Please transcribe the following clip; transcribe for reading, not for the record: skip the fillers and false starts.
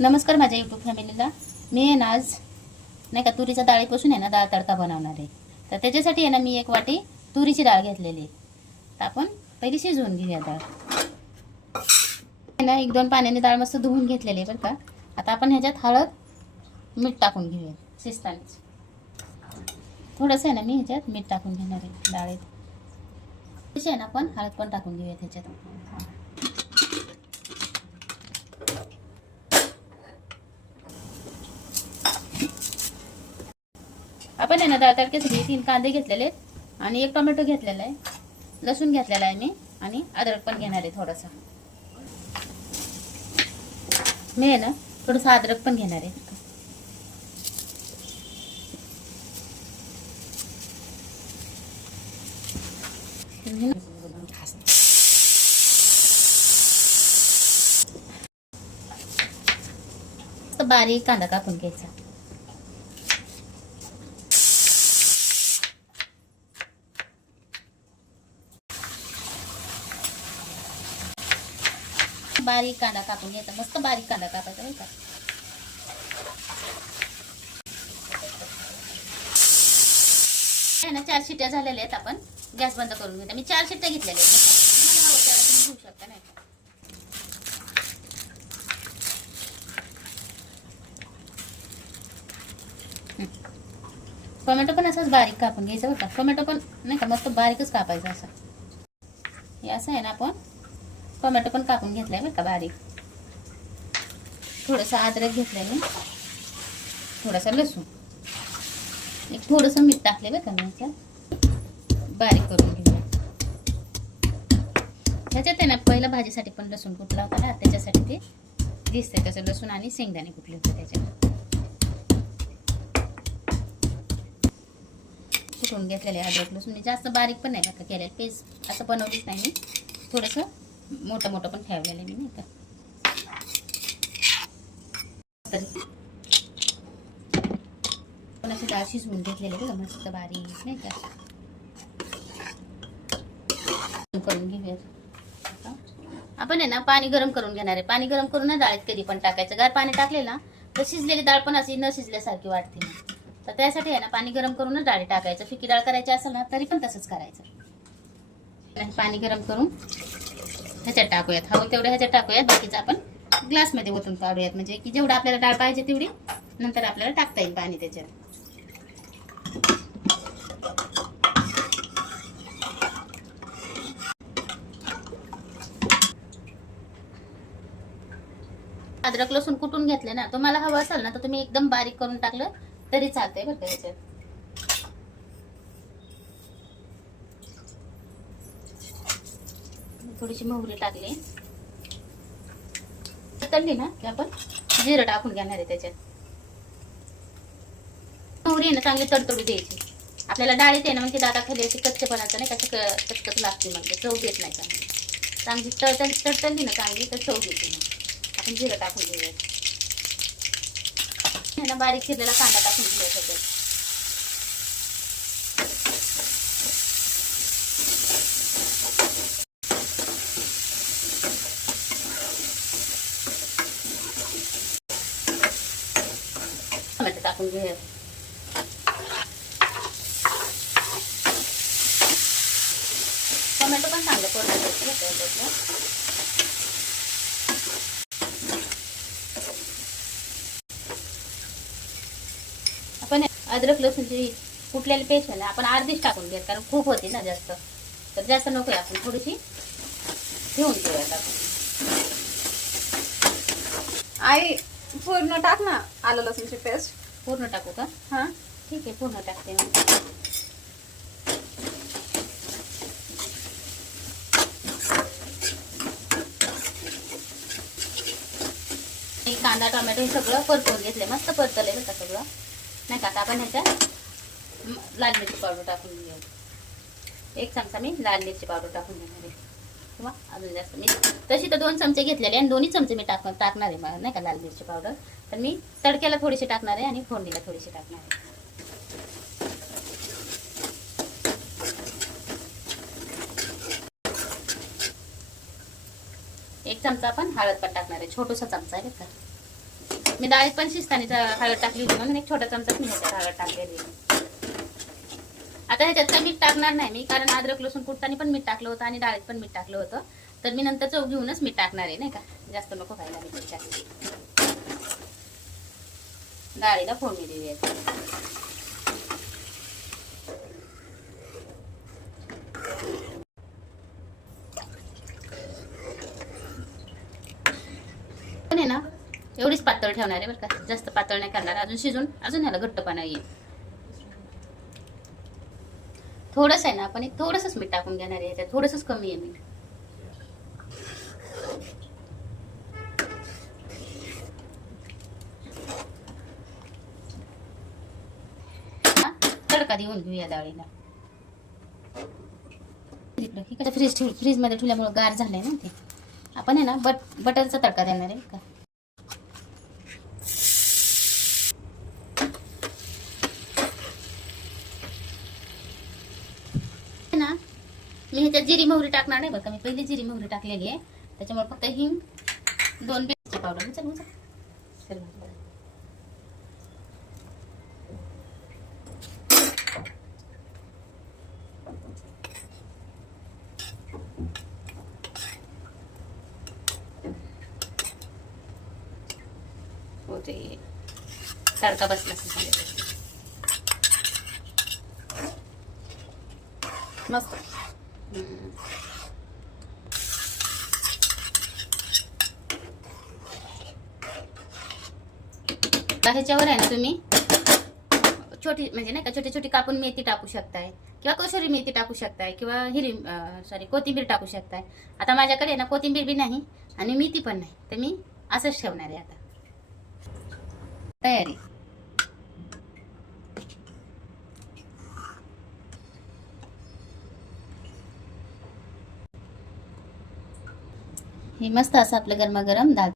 नमस्कार माझ्या यूट्यूब फॅमिलीला. मी आहे ना आज नाही का तुरीच्या डाळीपासून आहे ना डाळ तडका बनवणार आहे. तर त्याच्यासाठी आहे ना मी 1 वाटी तुरीची डाळ घेतलेली आहे. तर आपण पहिली शिजवून घेऊया डाळ. आहे ना 1-2 पाण्याने डाळ मस्त धुवून घेतलेली आहे बरं का. आता आपण ह्याच्यात हळद मीठ टाकून घेऊया शिजतानाच. थोडंसं आहे ना मी ह्याच्यात मीठ टाकून घेणार आहे डाळीत. तशी आहे ना आपण हळद पण टाकून घेऊया त्याच्यात. आपण आहे ना डाळ तडक्यासाठी 3 कांदे घेतलेले आणि 1 टोमॅटो घेतलेला आहे, लसूण घेतलेला आहे मी आणि अद्रक पण घेणार आहे थोडासा. मी आहे ना थोडंसं अद्रक पण घेणार आहे. बारीक कांदा कापून घ्यायचा. बारीक कांदा कापून घ्यायचा, मस्त बारीक कांदा कापायचा बरं का. आहे ना 4 शिट्ट्या झालेल्या आहेत. आपण गॅस बंद करून घेऊया. मी 4 शिट्ट्या घेतलेल्या आहेत. तुम्हाला हवं त्याला तुम्ही घेऊ शकता नाही का. टोमॅटो पण असंच बारीक कापून घ्यायचं बरं का. टोमॅटो पण नाही का मस्त बारीकच कापायचा असं. हे असं आहे ना आपण टोमॅटो पण कापून घेतलाय बरं का बारीक. थोडंसं अद्रक घेतलंय मी, थोडासा लसूण, एक थोडंसं मीठ टाकले बरं का मी ह्याच्यात. बारीक करून घेऊया. ह्याच्यात आहे ना पहिलं भाजीसाठी पण लसूण कुटला होता ना, त्याच्यासाठी ते दिसतंय तसं लसूण आणि शेंगदाणे कुटले होते त्याच्यात. कुटून घेतलेले अद्रक लसूण मी जास्त बारीक पण नाही बरं केलेलं. पेस्ट असं बनवलीच नाही मी, थोडंसं मोठं मोठं पण ठेवलेलं मी नाही का. पण अशी डाळ शिजवून घेतलेली बघा मस्त बारीक नाही का. करून घेऊया आपण आहे ना पाणी गरम करून घेणार आहे. पाणी गरम करून ना डाळीत कधी पण टाकायचं. गार पाणी टाकले ना तर शिजलेली डाळ पण अशी न शिजल्यासारखी वाटते ना. तर त्यासाठी आहे ना पाणी गरम करूनच डाळी टाकायचं. फिकी डाळ करायची असेल ना तरी पण तसंच करायचं. पाणी गरम करून ह्याच्यात टाकूयात, हवं तेवढं ह्याच्यात टाकूयात. बाकीचं आपण ग्लासमध्ये ओतून काढूयात, म्हणजे की जेवढं आपल्याला डाळ पाहिजे तेवढी नंतर आपल्याला टाकता येईल पाणी त्याच्यात. अद्रक लसूण कुटून घेतले ना, तुम्हाला हवं असेल ना तर तुम्ही एकदम बारीक करून टाकलं तरी चालतंय बरं का. ह्याच्यात थोडीशी मोहरी टाकली, तळली ना की आपण जिरं टाकून घेणार आहे त्याच्यात. मोहरी आहे ना चांगली तडतडू द्यायची. आपल्याला डाळीत आहे ना म्हणजे दाताखाली अशी कच्चेपणाचं नाही का, कचकच लागते मग चव देत नाही चांगली. चांगली तडतडली ना चांगली तर चव देते. मग आपण जिरं टाकून घेऊया. ना बारीक चिरलेला कांदा टाकून घेऊया त्याच्यात. टोमॅटो टाकून घेऊया. टोमॅटो पण चांगलं परतायचं. आपण अद्रक लसूणची कुटलेली पेस्ट आहे ना आपण अर्धीच टाकून घेऊया, कारण खूप होती ना जास्त. तर जास्त नको, आपण थोडीशी ठेवून घेऊयात. आपण आई पूर्ण टाक ना आलं लसूणची पेस्ट. पूर्ण टाकू का? हां ठीक आहे, पूर्ण टाकते मी. कांदा टोमॅटो हे सगळं परतवून घेतले, मस्त परतले बरं का सगळं नाही का. आता आपण ह्याच्यात लाल मिरची पावडर टाकून घेऊया. 1 चमचा मी लाल मिरची पावडर टाकून घेणार आहे, किंवा अजून जास्त. मी तशी तर 2 चमचे घेतलेले आणि 2 चमचे मी टाकणार आहे नाही का लाल मिरची पावडर. तर मी तडक्याला थोडीशी टाकणार आहे आणि फोडणीला थोडीशी टाकणार आहे. 1 चमचा आपण हळद पण टाकणार आहे, छोटासा चमचा आहे बरं का. मी डाळीत पण शिजताना हळद टाकली होती म्हणून एक छोटा चमचाच मी ह्याच्यात हळद टाकलेली आहे. आता ह्याच्यात काही मीठ टाकणार नाही मी, कारण अद्रक लसूण कुटताना पण मीठ टाकलं होतं आणि डाळीत पण मीठ टाकलं होतं. तर मी नंतर चव घेऊनच मीठ टाकणार आहे, नाही का, जास्त नको खायला मीठ जास्त. डाळीला फोडणी देऊया. पण आहे ना एवढीच पातळ ठेवणार आहे बरं का, जास्त पातळ नाही करणार. अजून शिजून अजून ह्याला घट्टपणा येईल. थोडंसं आहे ना, आपण एक थोडंसंच मीठ टाकून घेणार आहे, त्यात थोडंसंच कमी आहे मीठ. तडका देऊन घेऊया डाळीला. फ्रीज मध्ये ठेवल्यामुळे गार झालंय ना ते. आपण आहे ना बटरचा तडका देणार आहे का. ना मी ह्याच्यात जिरी मोहरी टाकणार नाही बरं का, मी पहिली जिरी मोहरी टाकलेली आहे. त्याच्यामुळे फक्त हिंग, 2 मिरची पावडर. चल होते तडका बसला मस्त. ह्याच्यावर आहे ना तुम्ही छोटी म्हणजे नाही का छोटी छोटी कापून मेथी टाकू शकताय, किंवा कसुरी मेथी टाकू शकताय, किंवा कोथिंबीर टाकू शकताय. आता माझ्याकडे ना कोथिंबीर बी नाही आणि मेथी पण नाही, तर मी असंच ठेवणार आहे. आता तयारी. हे मस्त असं आपलं गरमागरम दाल